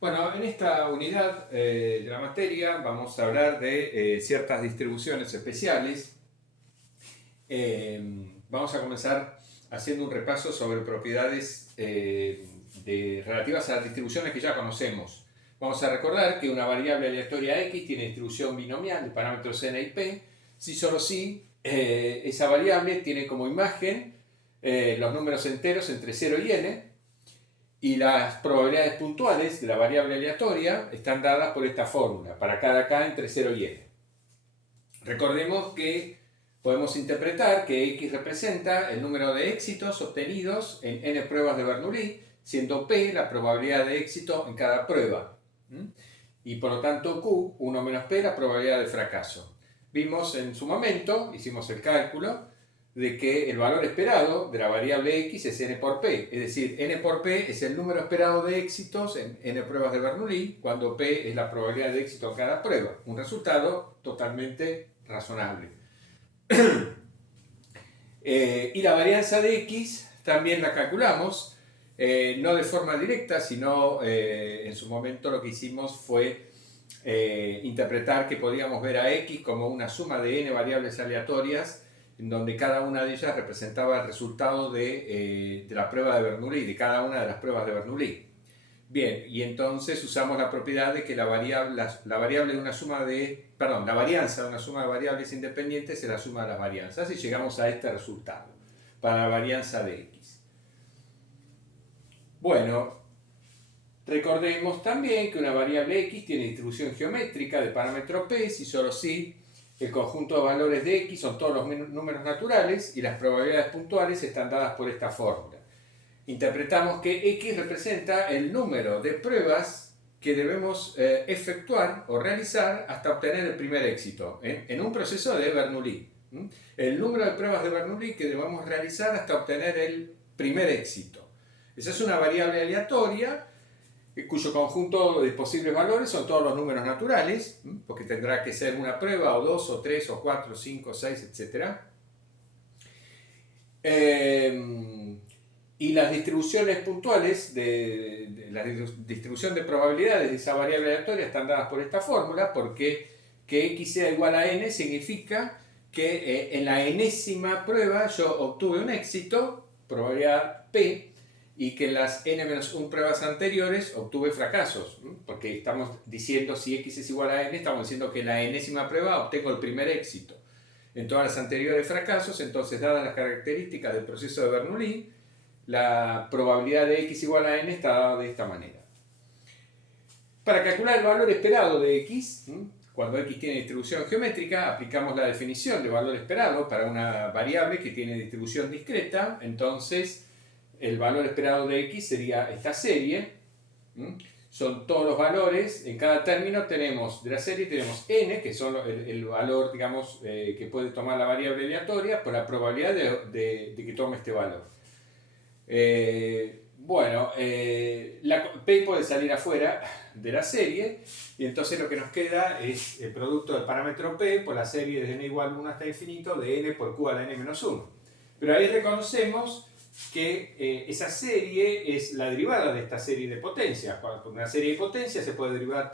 Bueno, en esta unidad de la materia vamos a hablar de ciertas distribuciones especiales. Vamos a comenzar haciendo un repaso sobre propiedades relativas a las distribuciones que ya conocemos. Vamos a recordar que una variable aleatoria x tiene distribución binomial de parámetros n y p, si solo si esa variable tiene como imagen los números enteros entre 0 y n, y las probabilidades puntuales de la variable aleatoria están dadas por esta fórmula, para cada k entre 0 y n. Recordemos que podemos interpretar que x representa el número de éxitos obtenidos en n pruebas de Bernoulli, siendo p la probabilidad de éxito en cada prueba. Y por lo tanto q, 1 menos p, la probabilidad de fracaso. Vimos en su momento, hicimos el cálculo, de que el valor esperado de la variable x es n por p, es decir, n por p es el número esperado de éxitos en n pruebas de Bernoulli, cuando p es la probabilidad de éxito en cada prueba. Un resultado totalmente razonable. Y la varianza de x también la calculamos, no de forma directa, sino en su momento lo que hicimos fue interpretar que podíamos ver a x como una suma de n variables aleatorias, en donde cada una de ellas representaba el resultado de la prueba de Bernoulli, de cada una de las pruebas de Bernoulli. Bien, y entonces usamos la propiedad de que la variable de una suma de, perdón, la varianza de una suma de variables independientes es la suma de las varianzas, y llegamos a este resultado para la varianza de x. Bueno, recordemos también que una variable x tiene distribución geométrica de parámetro p si solo si el conjunto de valores de x son todos los números naturales y las probabilidades puntuales están dadas por esta fórmula. Interpretamos que x representa el número de pruebas que debemos efectuar o realizar hasta obtener el primer éxito en un proceso de Bernoulli. El número de pruebas de Bernoulli que debemos realizar hasta obtener el primer éxito. Esa es una variable aleatoria cuyo conjunto de posibles valores son todos los números naturales, porque tendrá que ser una prueba, o dos, o tres, o cuatro, cinco, seis, etc. Y las distribuciones puntuales, la distribución de probabilidades de esa variable aleatoria están dadas por esta fórmula, porque que x sea igual a n significa que en la enésima prueba yo obtuve un éxito, probabilidad p, y que en las n-1 pruebas anteriores obtuve fracasos, porque estamos diciendo si x es igual a n, estamos diciendo que en la enésima prueba obtengo el primer éxito. En todas las anteriores fracasos, entonces dadas las características del proceso de Bernoulli, la probabilidad de x igual a n está dada de esta manera. Para calcular el valor esperado de x, cuando x tiene distribución geométrica, aplicamos la definición de valor esperado para una variable que tiene distribución discreta. Entonces el valor esperado de x sería esta serie. Son todos los valores, en cada término tenemos de la serie tenemos n, que son el valor, digamos, que puede tomar la variable aleatoria por la probabilidad de que tome este valor. Bueno, P puede salir afuera de la serie, y entonces lo que nos queda es el producto del parámetro P por la serie desde n igual 1 hasta infinito de n por q a la n-1. Pero ahí reconocemos que esa serie es la derivada de esta serie de potencias. Una serie de potencias se puede derivar,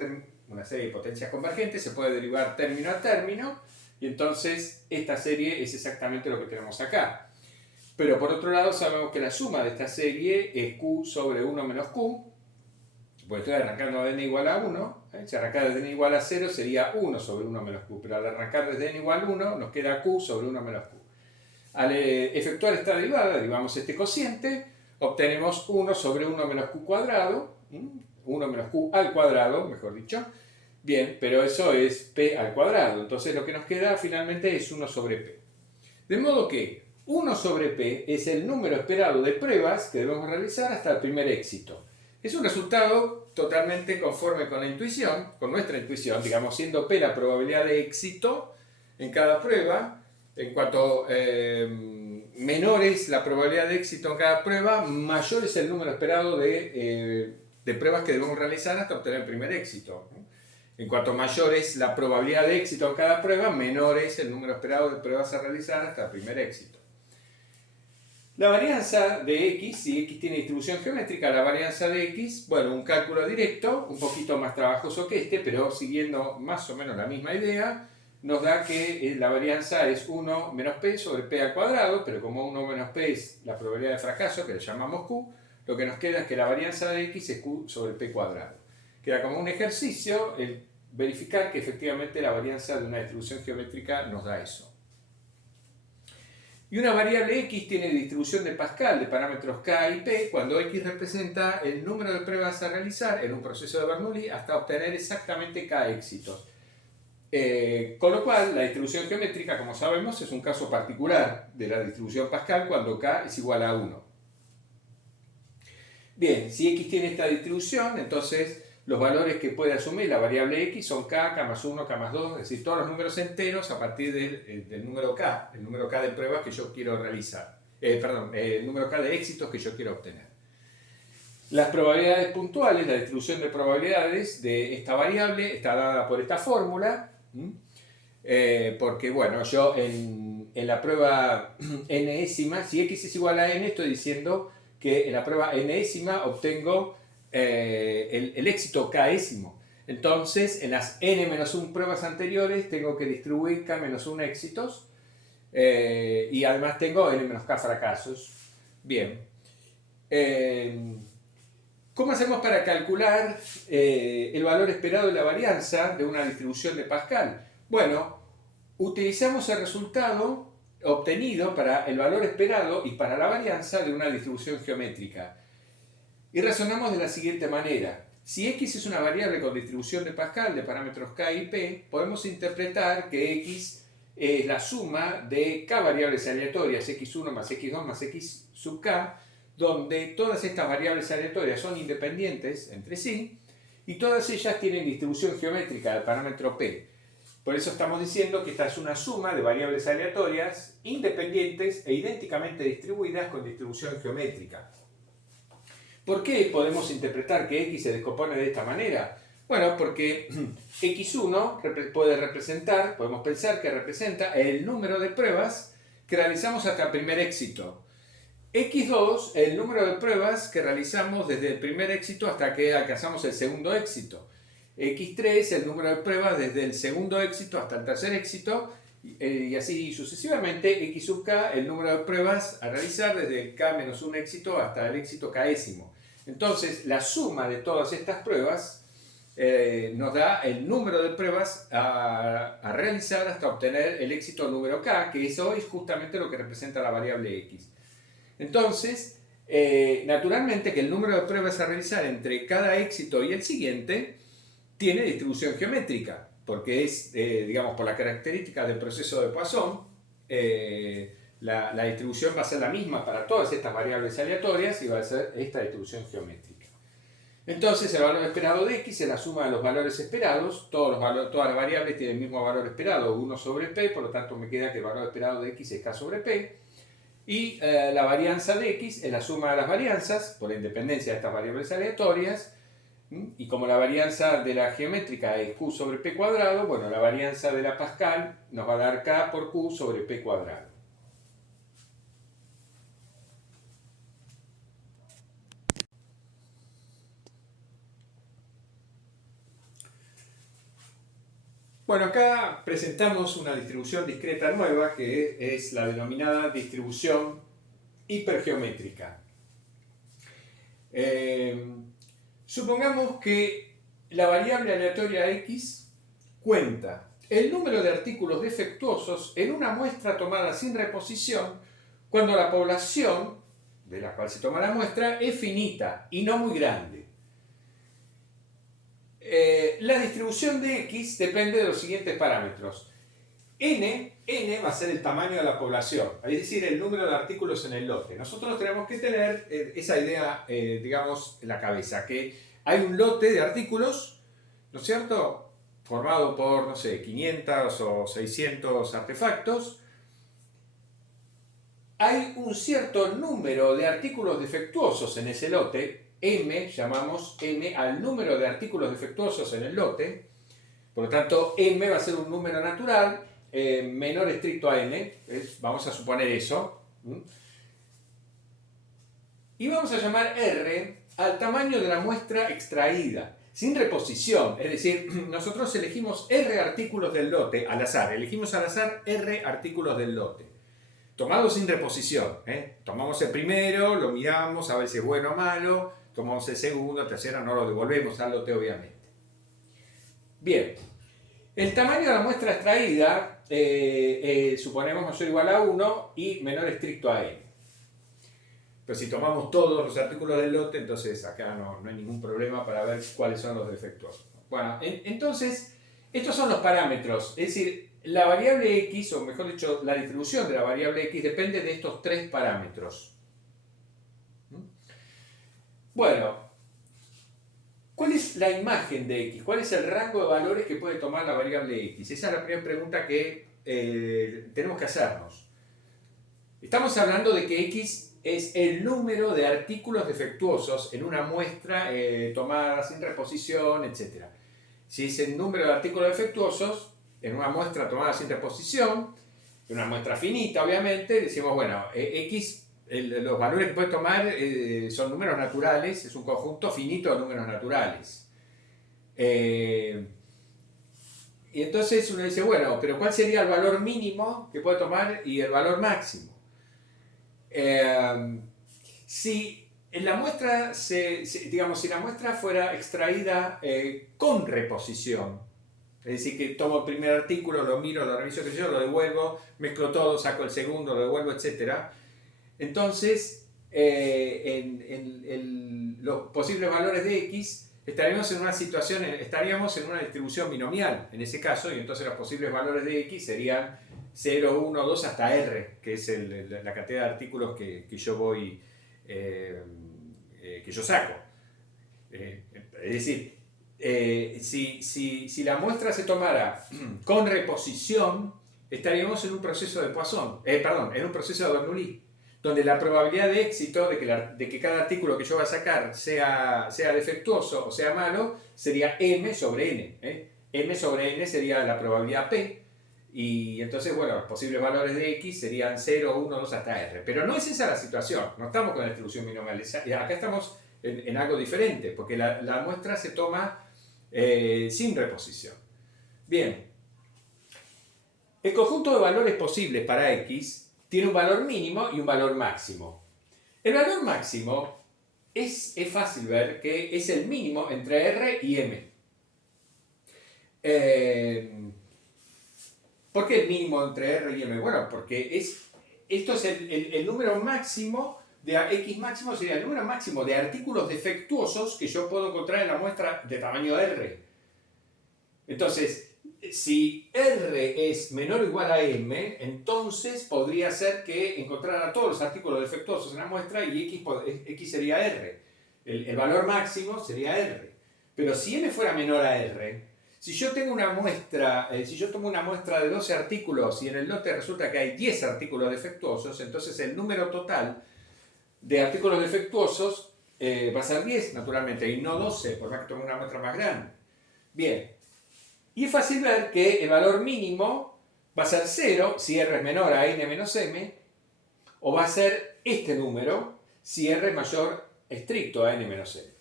una serie de potencias convergentes se puede derivar término a término, y entonces esta serie es exactamente lo que tenemos acá. Pero por otro lado sabemos que la suma de esta serie es q sobre 1 menos q, pues estoy arrancando de n igual a 1, si arrancar desde n igual a 0 sería 1 sobre 1 menos q, pero al arrancar desde n igual a 1 nos queda q sobre 1 menos q. Al efectuar esta derivada, derivamos este cociente, obtenemos 1 sobre 1 menos q cuadrado, 1 menos q al cuadrado, mejor dicho. Bien, pero eso es p al cuadrado, entonces lo que nos queda finalmente es 1 sobre p. De modo que 1 sobre p es el número esperado de pruebas que debemos realizar hasta el primer éxito. Es un resultado totalmente conforme con la intuición, con nuestra intuición, digamos, siendo p la probabilidad de éxito en cada prueba. En cuanto menor es la probabilidad de éxito en cada prueba, mayor es el número esperado de pruebas que debemos realizar hasta obtener el primer éxito. En cuanto mayor es la probabilidad de éxito en cada prueba, menor es el número esperado de pruebas a realizar hasta el primer éxito. La varianza de x, si x tiene distribución geométrica, la varianza de x, bueno, un cálculo directo, un poquito más trabajoso que este, pero siguiendo más o menos la misma idea, nos da que la varianza es 1 menos p sobre p al cuadrado, pero como 1 menos p es la probabilidad de fracaso, que le llamamos q, lo que nos queda es que la varianza de x es q sobre p cuadrado. Queda como un ejercicio el verificar que efectivamente la varianza de una distribución geométrica nos da eso. Y una variable x tiene distribución de Pascal de parámetros k y p cuando x representa el número de pruebas a realizar en un proceso de Bernoulli hasta obtener exactamente k éxitos. Con lo cual, la distribución geométrica, como sabemos, es un caso particular de la distribución Pascal cuando k es igual a 1. Bien, si x tiene esta distribución, entonces los valores que puede asumir la variable x son k, k más 1, k más 2, es decir, todos los números enteros a partir del número k, el número k de pruebas que yo quiero realizar. El número k de éxitos que yo quiero obtener. Las probabilidades puntuales, la distribución de probabilidades de esta variable está dada por esta fórmula, porque bueno, yo en la prueba nésima, si x es igual a n, estoy diciendo que en la prueba nésima obtengo el éxito késimo. Entonces, en las n-1 pruebas anteriores tengo que distribuir k-1 éxitos y además tengo n-k fracasos. Bien. ¿Cómo hacemos para calcular el valor esperado de la varianza de una distribución de Pascal? Bueno, utilizamos el resultado obtenido para el valor esperado y para la varianza de una distribución geométrica. Y razonamos de la siguiente manera. Si x es una variable con distribución de Pascal de parámetros k y p, podemos interpretar que x es la suma de k variables aleatorias, x1 más x2 más x sub k, donde todas estas variables aleatorias son independientes entre sí y todas ellas tienen distribución geométrica del parámetro p. Por eso estamos diciendo que esta es una suma de variables aleatorias independientes e idénticamente distribuidas con distribución geométrica. ¿Por qué podemos interpretar que x se descompone de esta manera? Bueno, porque x1 puede representar, podemos pensar que representa el número de pruebas que realizamos hasta el primer éxito. x2, el número de pruebas que realizamos desde el primer éxito hasta que alcanzamos el segundo éxito. x3, el número de pruebas desde el segundo éxito hasta el tercer éxito, y así sucesivamente. X sub k, el número de pruebas a realizar desde el k-1 éxito hasta el éxito késimo. Entonces, la suma de todas estas pruebas nos da el número de pruebas a realizar hasta obtener el éxito número k, que eso es justamente lo que representa la variable x. Entonces, naturalmente que el número de pruebas a realizar entre cada éxito y el siguiente tiene distribución geométrica, porque es, digamos, por la característica del proceso de Poisson, la distribución va a ser la misma para todas estas variables aleatorias y va a ser esta distribución geométrica. Entonces, el valor esperado de x es la suma de los valores esperados. Todas las variables tienen el mismo valor esperado, 1 sobre p, por lo tanto me queda que el valor esperado de x es k sobre p. Y la varianza de x es la suma de las varianzas, por la independencia de estas variables aleatorias. Y como la varianza de la geométrica es q sobre p cuadrado, bueno, la varianza de la Pascal nos va a dar k por q sobre p cuadrado. Bueno, acá presentamos una distribución discreta nueva que es la denominada distribución hipergeométrica. Supongamos que la variable aleatoria x cuenta el número de artículos defectuosos en una muestra tomada sin reposición cuando la población de la cual se toma la muestra es finita y no muy grande. La distribución de x depende de los siguientes parámetros. N va a ser el tamaño de la población, es decir, el número de artículos en el lote. Nosotros tenemos que tener esa idea, digamos, en la cabeza, que hay un lote de artículos, ¿no es cierto?, formado por, no sé, 500 o 600 artefactos. Hay un cierto número de artículos defectuosos en ese lote, m, llamamos m al número de artículos defectuosos en el lote. Por lo tanto, m va a ser un número natural menor estricto a n, vamos a suponer eso. y vamos a llamar R al tamaño de la muestra extraída, sin reposición. Es decir, nosotros elegimos R artículos del lote al azar, elegimos al azar R artículos del lote, tomado sin reposición. Tomamos el primero, lo miramos a ver si es bueno o malo, tomamos el segundo, el tercero, no lo devolvemos al lote obviamente. Bien, el tamaño de la muestra extraída suponemos mayor o igual a 1 y menor estricto a n. Pero si tomamos todos los artículos del lote, entonces acá no hay ningún problema para ver cuáles son los defectuosos. Bueno, entonces, estos son los parámetros. Es decir, la variable x, o mejor dicho, la distribución de la variable x depende de estos tres parámetros. Bueno, ¿cuál es la imagen de x? ¿Cuál es el rango de valores que puede tomar la variable x? Esa es la primera pregunta que tenemos que hacernos. Estamos hablando de que x es el número de artículos defectuosos en una muestra tomada sin reposición, etc. Si es el número de artículos defectuosos en una muestra tomada sin reposición, en una muestra finita obviamente, decimos, bueno, x, los valores que puede tomar son números naturales, es un conjunto finito de números naturales. Y entonces uno dice, bueno, pero ¿cuál sería el valor mínimo que puede tomar y el valor máximo? Si la muestra digamos, si la muestra fuera extraída con reposición, es decir, que tomo el primer artículo, lo miro, lo reviso, lo devuelvo, mezclo todo, saco el segundo, lo devuelvo, etc. Entonces, en los posibles valores de x estaríamos en una situación, estaríamos en una distribución binomial en ese caso, y entonces los posibles valores de x serían 0, 1, 2 hasta r, que es la cantidad de artículos que yo voy, que yo saco. Es decir, si la muestra se tomara con reposición, estaríamos en un proceso de Poisson, en un proceso de Bernoulli, donde la probabilidad de éxito de que cada artículo que yo voy a sacar sea defectuoso o sea malo sería m sobre n. M sobre n sería la probabilidad p. Y entonces, bueno, los posibles valores de x serían 0, 1, 2 hasta r. Pero no es esa la situación, no estamos con la distribución binomial. Acá estamos en algo diferente, porque la muestra se toma sin reposición. Bien, el conjunto de valores posibles para x tiene un valor mínimo y un valor máximo. El valor máximo es fácil ver que es el mínimo entre r y m. ¿Por qué el mínimo entre r y m? Bueno, porque esto es el número máximo de x máximo, sería el número máximo de artículos defectuosos que yo puedo encontrar en la muestra de tamaño r. Entonces, si r es menor o igual a m, entonces podría ser que encontrara todos los artículos defectuosos en la muestra y x sería r. El valor máximo sería r. Pero si m fuera menor a r, si yo tengo una muestra, si yo tomo una muestra de 12 artículos y en el lote resulta que hay 10 artículos defectuosos, entonces el número total de artículos defectuosos va a ser 10, naturalmente, y no 12, por más que tome una muestra más grande. Bien, y es fácil ver que el valor mínimo va a ser 0 si r es menor a n menos m, o va a ser este número si r es mayor estricto a n menos m.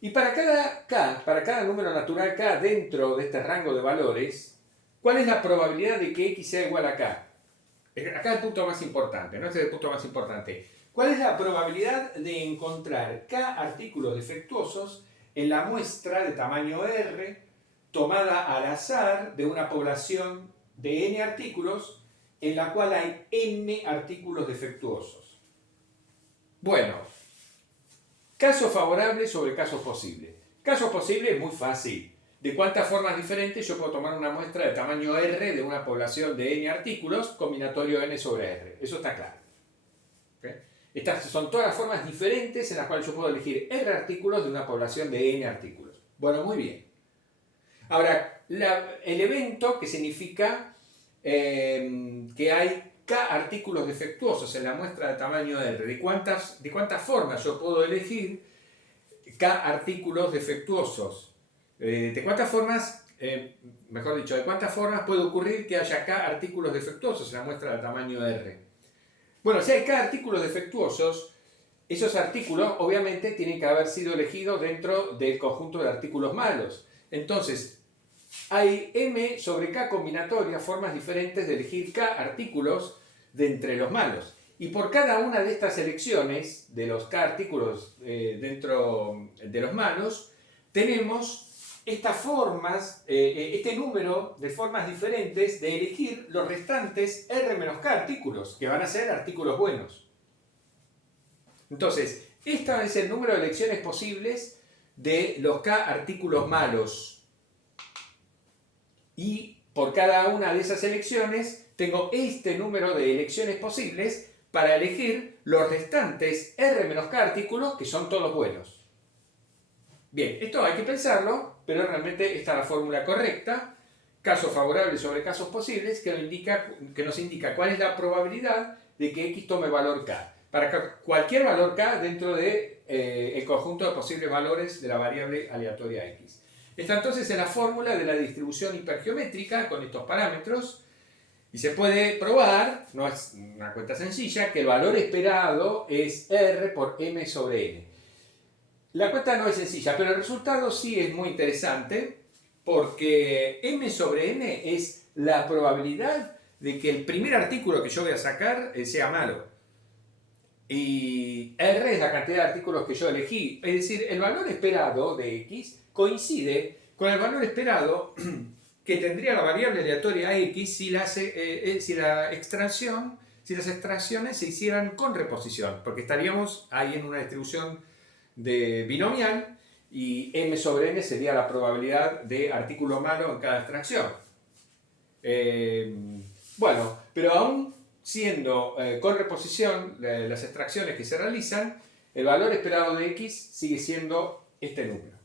Y para cada k, para cada número natural k dentro de este rango de valores, ¿cuál es la probabilidad de que x sea igual a k? Acá el punto más importante, ¿no? Este es el punto más importante. ¿Cuál es la probabilidad de encontrar k artículos defectuosos en la muestra de tamaño r tomada al azar de una población de n artículos en la cual hay n artículos defectuosos? Bueno, casos favorables sobre casos posibles. Casos posibles es muy fácil. ¿De cuántas formas diferentes yo puedo tomar una muestra de tamaño r de una población de n artículos, combinatorio n sobre r? Eso está claro. ¿Okay? Estas son todas las formas diferentes en las cuales yo puedo elegir r artículos de una población de n artículos. Bueno, muy bien. Ahora, el evento que significa que hay k artículos defectuosos en la muestra de tamaño r. ¿De cuántas formas yo puedo elegir k artículos defectuosos? ¿De cuántas formas, mejor dicho, de cuántas formas puede ocurrir que haya k artículos defectuosos en la muestra de tamaño r? Bueno, si hay k artículos defectuosos, esos artículos obviamente tienen que haber sido elegidos dentro del conjunto de artículos malos. Entonces, hay m sobre k combinatorias, formas diferentes de elegir k artículos de entre los malos. Y por cada una de estas elecciones de los k artículos dentro de los malos, tenemos estas formas, este número de formas diferentes de elegir los restantes r menos k artículos, que van a ser artículos buenos. Entonces, este es el número de elecciones posibles de los k artículos malos. Y por cada una de esas elecciones tengo este número de elecciones posibles para elegir los restantes r menos k artículos que son todos buenos. Bien, esto hay que pensarlo, pero realmente esta es la fórmula correcta. Casos favorables sobre casos posibles que nos indica cuál es la probabilidad de que x tome valor k. Para cualquier valor k dentro del conjunto de posibles valores de la variable aleatoria x. Esta entonces es la fórmula de la distribución hipergeométrica con estos parámetros. Y se puede probar, no es una cuenta sencilla, que el valor esperado es r por m sobre n. La cuenta no es sencilla, pero el resultado sí es muy interesante porque m sobre n es la probabilidad de que el primer artículo que yo voy a sacar sea malo. Y r es la cantidad de artículos que yo elegí. Es decir, el valor esperado de x coincide con el valor esperado que tendría la variable aleatoria x si las extracciones se hicieran con reposición, porque estaríamos ahí en una distribución de binomial y m sobre n sería la probabilidad de artículo malo en cada extracción. Bueno, pero aún siendo con reposición las extracciones que se realizan, el valor esperado de x sigue siendo este número.